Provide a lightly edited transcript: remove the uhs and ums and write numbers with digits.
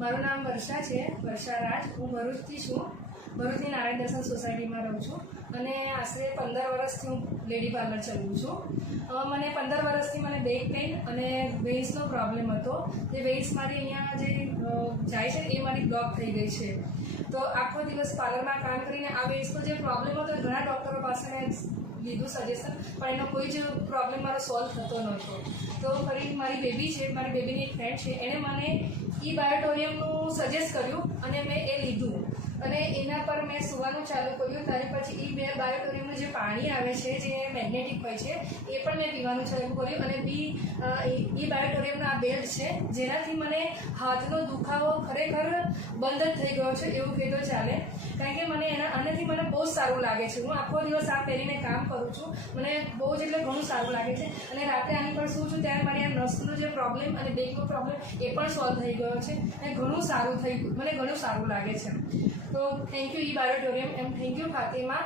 મારું નામ વર્ષા છે, વર્ષા રાજ. હું ભરૂચથી છું. ભરૂચની નારાયણ દર્શન સોસાયટીમાં રહું છું અને આશરે 15 વર્ષથી હું લેડી પાર્લર ચલાવું છું. મને 15 વર્ષથી મને બેક પેઇન અને વેઇન્સનો પ્રોબ્લેમ હતો. તે વેઇન્સ મારી અહીંયા જે જાય છે એ મારી બ્લોક થઈ ગઈ છે. તો આખો દિવસ પાર્લરમાં કામ કરીને આ વેઇન્સનો જે પ્રોબ્લેમ હતો એ ઘણા ડૉક્ટરો પાસે મેં લીધું સજેશન, પણ એનો કોઈ જ પ્રોબ્લેમ મારો સોલ્વ થતો નહોતો. તો ફરી મારી બેબી છે, મારી બેબીની એક ફ્રેન્ડ છે, એણે મને બાયોટોરિયમનું સજેસ્ટ કર્યું અને મેં એ લીધું અને એના પર મેં સુવાનું ચાલુ કર્યું. ત્યાર પછી બાયોટોરિયમનું જે પાણી આવે છે જે મેગ્નેટિક હોય છે એ પણ મેં પીવાનું ચાલુ કર્યું અને બાયોટોરિયમનો આ બેલ્ટ છે જેનાથી મને હાથનો દુખાવો ખરેખર બંધ જ થઈ ગયો છે એવું કહેતો ચાલે. કારણ કે મને આનાથી મને બહુ જ સારું લાગે છે. હું આખો દિવસ આ પહેરીને કામ કરું છું, મને બહુ જ એટલે ઘણું સારું લાગે છે અને રાત્રે આની પર સૂવું છું ત્યારે મારી આ નસનો જે પ્રોબ્લેમ અને બેકનો પ્રોબ્લેમ એ પણ સોલ્વ થઈ ગયો છે અને ઘણું સારું થઈ ગયું, મને ઘણું સારું લાગે છે. તો થેન્ક યુ બાયોટોરિયમ એમ, થેન્ક યુ ફાતિમા.